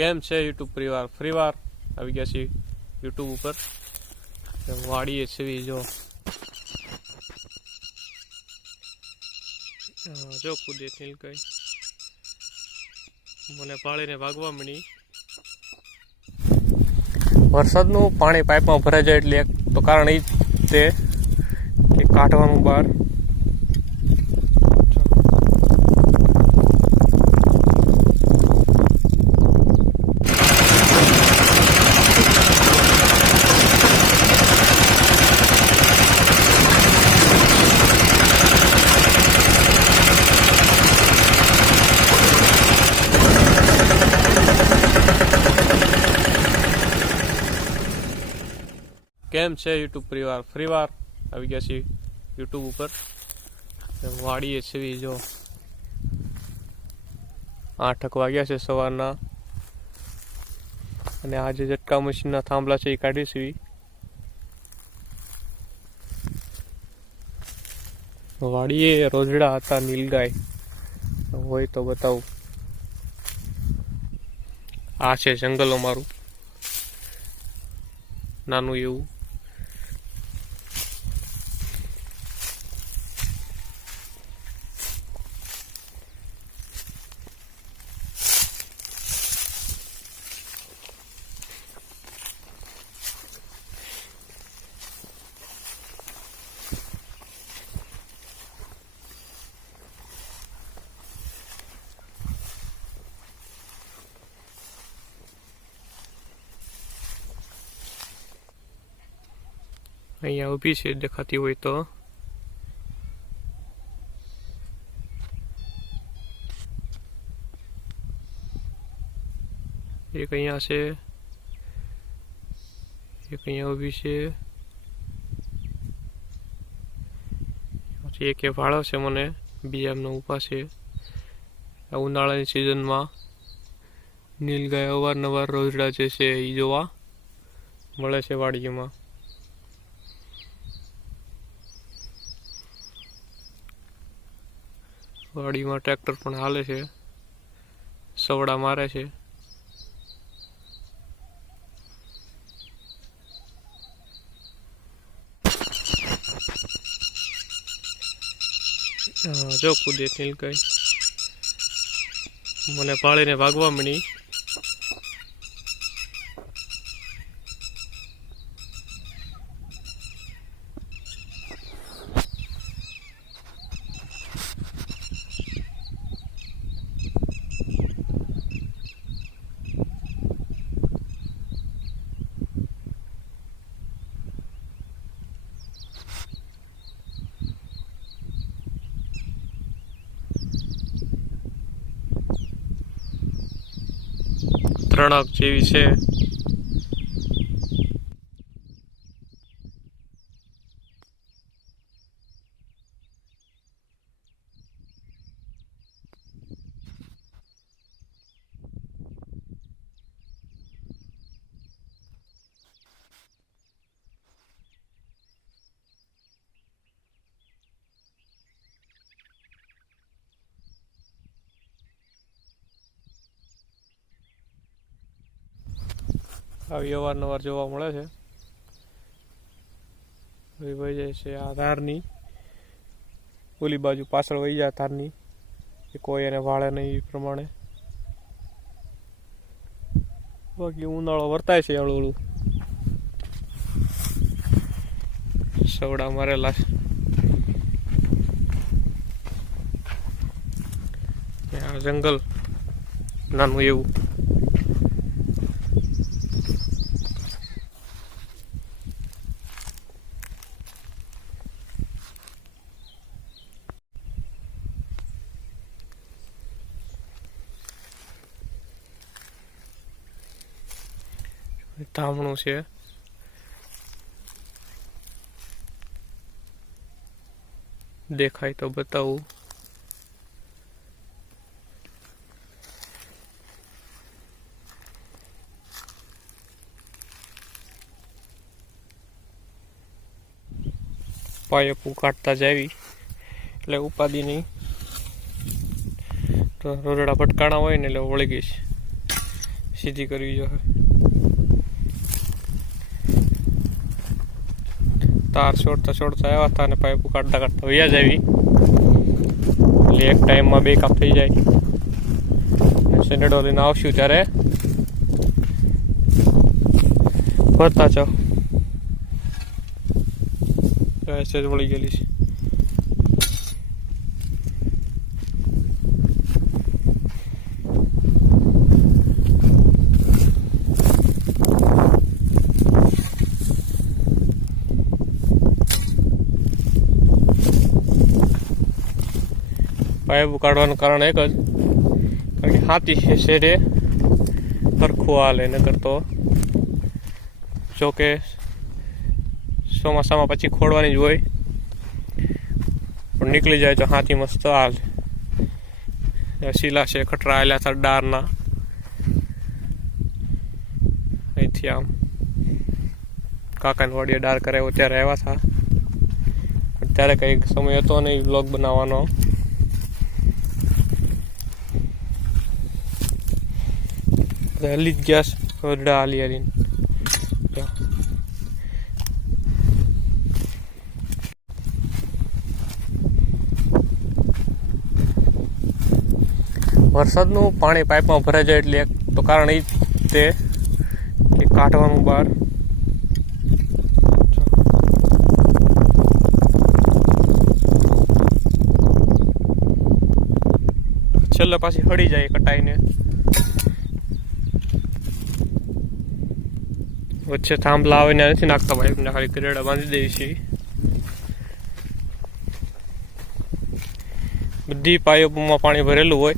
કેમ છે યુટ્યુબ પરિવાર? ફરીવાર આવી ગયા છીએ યુટ્યુબ ઉપર. વાડીએ છીએ જો. જો કુદે નીલકઈ મને પાળીને ભાગવા મળી વરસાદનું પાણી પાઇપમાં ભરાઈ જાય એટલે એક તો કારણ એ જ તે કાઢવાનું બહાર. કેમ છે યુટ્યુબ પરિવાર. ફરીવાર આવી ગયા છીએ યુટ્યુબ ઉપર. વાડીએ છીએ જો. આઠક વાગ્યા છે સવારના. અને આજે ઝટકા મશીનના થાંભલા છે એ કાઢી કાઢીશું વાડીએ રોજડા હતા નીલગાય. હોય તો બતાવું. આ છે જંગલો મારું નાનું એવું. અહીંયા ઊભી છે, દેખાતી હોય તો. એક અહીંયા છે, એક અહીંયા ઊભી છે. પછી એક એ વાળો છે મને બીજા એમનો ઊભા છે. ઉનાળાની સિઝનમાં નીલગાય અવારનવાર રોજડા જે છે એ જોવા મળે છે વાડીમાં. વાડીમાં ટ્રેક્ટર પણ હાલે છે. સવડા મારે છે. જો કુદે નીલકાઈ મને પાળીને ભાગવા મળી. ત્રણક જેવી છે. આવી અવારનવાર જોવા મળે છે. વહી જાય છે આ ધારની. ઓલી બાજુ પાછળ વહી જાય ધારની. એ કોઈ એને વાળે નહીં એ પ્રમાણે. બાકી ઉનાળો વર્તાય છે હળું સવડા મારેલા છે. જંગલ નાનું એવું. ધામણું છે દેખાય તો બતાવું પાયપું કાઢતા જાવી એટલે ઉપાધિ નહીં તો રોજડા ભટકાણા હોય ને એટલે વળી ગઈ સીધી કરવી જોઈએ તાર છોડતા છોડતા આવ્યા હતા અને પાઇપ કાઢતા કાઢતા વૈયા જ આવી. એટલે એક ટાઈમમાં બે કાપ થઈ જાય. સેનેડો લઈને આવશું ત્યારે. ફરતા છો વળી ગયેલી છે. પાઇપ કાઢવાનું કારણ એક જ. કારણ કે હાથી શેરે સરખું હાલે, નકર તો જોકે ચોમાસામાં પછી ખોડવાની જ હોય. પણ નીકળી જાય તો હાથી મસ્ત હાલે. શીલા છે, ખટરા આવેલા હતા ડારના. અહીંથી આમ કાકાને વડીએ ડાર કરાવ્યો, ત્યારે આવ્યા હતા. ત્યારે કંઈક સમય હતો નહીં વ્લોગ બનાવવાનો. બધા હલી જ ગયા છે ઓરડા હાલી હાલીને. વરસાદનું પાણી પાઇપમાં ભરાઈ જાય એટલે તો કારણ એ તે કે કાઢવાનું બહાર. છેલ્લે પાછી હળી જાય કટાઈને. વચ્ચે થાંભલા આવીને નથી નાખતા પાઇપને ખાલી ગરેડા બાંધી દઈએ છીએ બધી પાઇપોમાં પાણી ભરેલું હોય.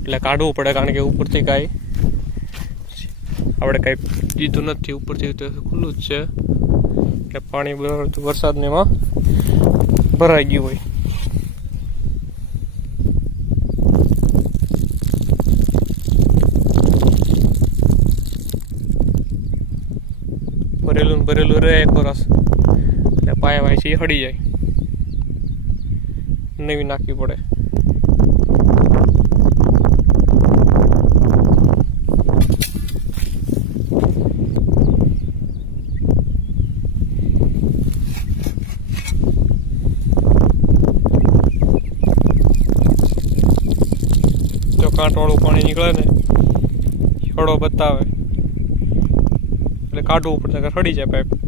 એટલે કાઢવું પડે કારણ કે ઉપરથી કાંઈ આપણે કાંઈ દીધું નથી. ઉપરથી ખુલ્લું જ છે. એટલે પાણી વરસાદને એમાં ભરાઈ ગયું હોય. ભરેલું રહે એક વરસ. એટલે પાયા એ હળી જાય. નવી નાખવી પડે. જો કાંટવાળું પાણી નીકળે ને છોડો બતાવે. કાઢવું પડે હળી જાય પાઇપ.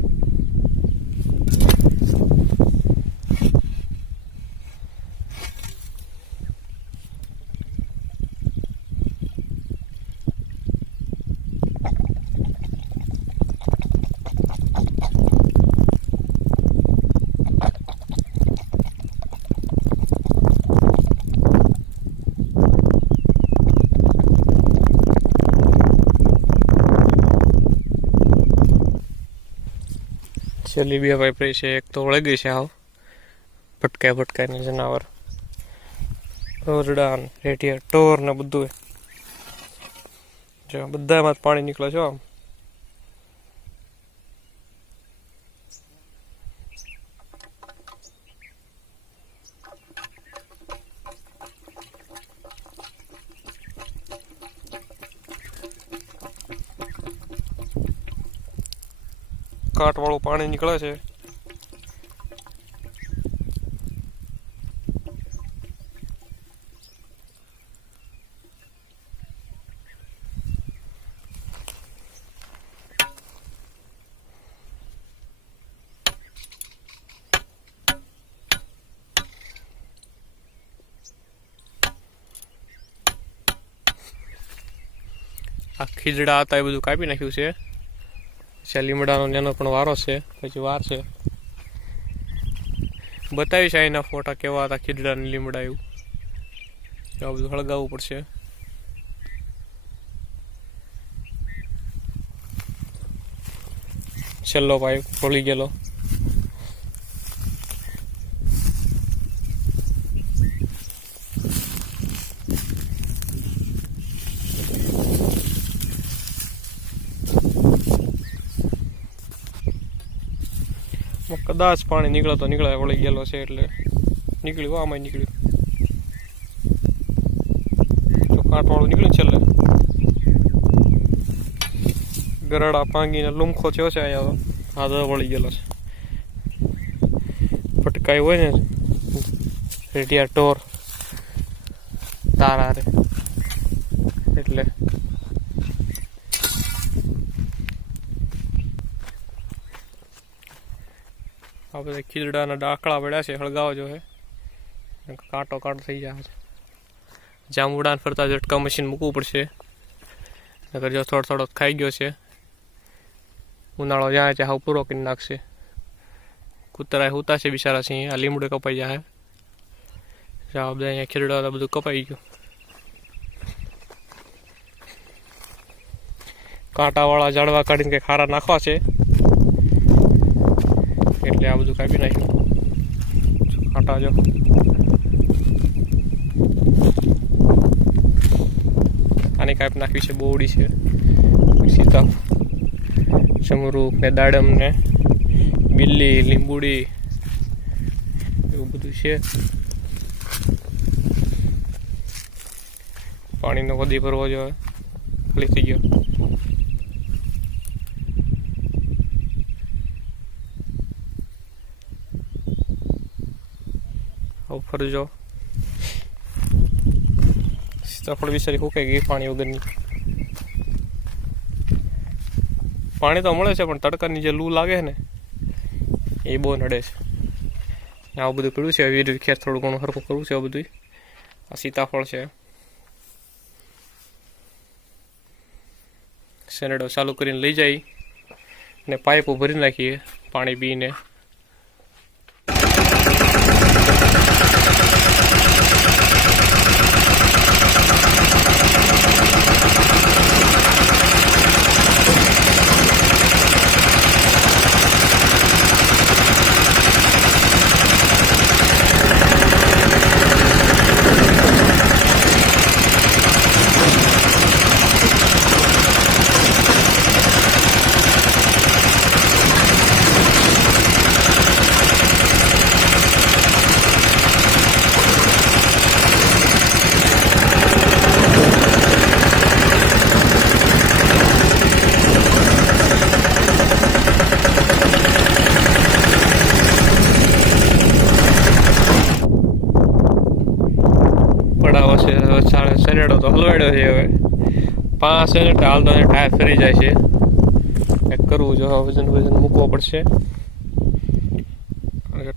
છેલ્લી બે રહી છે એક તો વળગી છે આવ ભટકાય ભટકાઈને જનાવર. ઓરડા ને ટોર ને બધું જો બધામાં જ પાણી નીકળે છે આમ કાંટવાળું પાણી નીકળે છે. આ ખીજડા હતા એ બધું કાપી નાખ્યું છે. પછી લીમડાનો એનો પણ વારો છે, પછી વાર છે. બતાવીશ અહીંના ફોટા કેવા હતા ખીજડા ને લીમડા એવું. આ બધું હળગાવવું પડશે. છેલ્લો પાઇપ ખોલી ગયેલો. કદાચ પાણી નીકળે તો નીકળે, વળી ગયેલો છે એટલે નીકળ્યું આમાં નીકળ્યું. તો કાંટવાળું નીકળ્યું છેલ્લે. ગરડા પાંગીને લુમખો થયો છે અહીંયા તો. વળી ગયેલો છે. પટકાઈ હોય ને રેડિયા ટોર તારા રે. એટલે આ બધા ખીજડાના ડાકડા પડ્યા છે, હળગાવા જો હે. કાંટો કાંટો થઈ જાય છે. જાંબુડાને ફરતા ઝટકા મશીન મૂકવું પડશે. નગર જો થોડો થોડો ખાઈ ગયો છે. ઉનાળો જાય છે, હાવ પૂરો કરી નાખશે. કૂતરા હુતા છે બિચારા સિંહ, આ લીમડું કપાઈ જાય જા બધા અહીંયા ખીરડા બધું કપાઈ ગયું. કાંટાવાળા ઝાડવા કાઢીને કંઈ ખારા નાખવા છે. એટલે આ બધું કાપી નાખ્યું. આટા જો. આને કાપી નાખ્યું છે બોવડી છે. સીતા સમરૂપ ને દાડમ ને બિલ્લી, લીંબુડી, એવું બધું છે. પાણીનો વધી ભરવો જોઈએ ખાલી થઈ ગયો. આવું ફરજો સીતાફળ બિચારી સુકાઈ ગઈ પાણી વગરની. પાણી તો મળે છે, પણ તડકાની જે લૂ લાગે ને, એ બહુ નડે છે. આવું બધું પીડ્યું છે વીર ખેર થોડું ઘણું હરખું કરવું છે આ બધું આ સીતાફળ છે. સેનેડો ચાલુ કરીને લઈ જાય ને પાઇપો ભરી નાખીએ, પાણી પીને. છે સેનેડો તો હલવાડ્યો છે હવે. પાંચ મિનિટ હાલતો ટાયર ફરી જાય છે. કંઈક કરવું જો વજન વજન મૂકવો પડશે.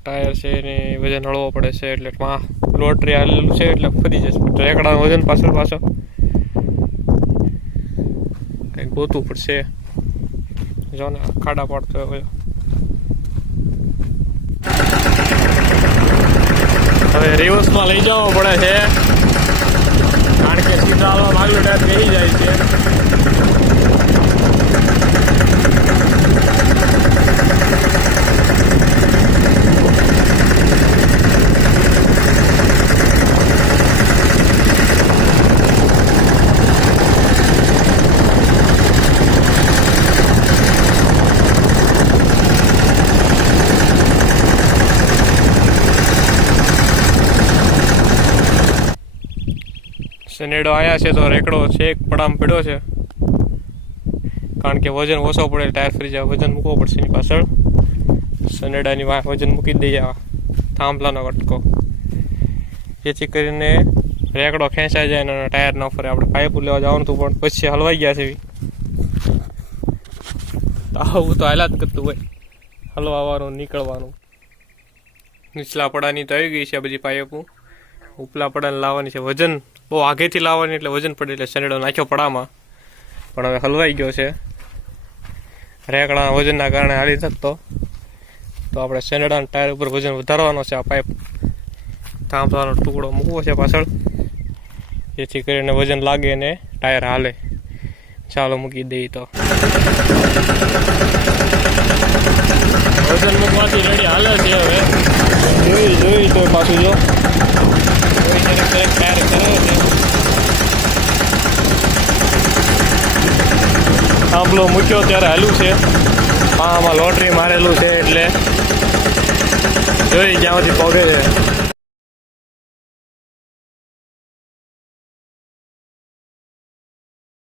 ટાયર છે એને વજન હળવો પડે છે એટલે માં લોટરી હાલેલું છે એટલે ફરી જશે. રેકડાનું વજન પાછળ પાછળ. કંઈક ગોતવું પડશે. જો ને ખાડા પાડતો હોય હવે રિવર્સમાં લઈ જવો પડે છે. હાલવા માગલો ટાયર બેસી જાય છે. સનેડો આવ્યા છે તો રેકડો છે, એક પડામ પડ્યો છે. કારણ કે વજન ઓછો પડે ટાયર ફરી જાય વજન મૂકવો પડશે એની પાછળ. શનેડાની વજન મૂકી દઈએ થાંભલાનો કટકો. જેથી કરીને રેકડો ખેંચાઈ જાય અને ટાયર ન ફરે. આપણે પાઇપ લેવા જવાનું હતું, પણ પછી હલવાઈ ગયા છે આવું તો હાલાત કરતું હોય. હલવાવાનું, નીકળવાનું. નીચલા પડાની તો આવી ગઈ છે બધી પાઇપો. ઉપલા પડાને લાવવાની છે વજન. બહુ આગેથી લાવવાની એટલે વજન પડે એટલે શનેડો નાખ્યો પડામાં. પણ હવે હલવાઈ ગયો છે. રેકડાના વજનના કારણે હાલી શકતો તો આપણે શનેડાના ટાયર ઉપર વજન વધારવાનો છે આ પાઇપ. થાંભલાનો ટુકડો મૂકવો છે પાછળ. જેથી કરીને વજન લાગે ને ટાયર હાલે. ચાલો મૂકી દઈએ તો. વજન મૂકવાથી રેડી હાલે છે હવે. જોઈ જોઈ તો પાછું જો. ટાયર કરે છે થાંભલો મૂક્યો ત્યારે હાલ્યું છે. આમાં લોટરી મારેલું છે એટલે જોઈ ક્યાં સુધી પગે છે.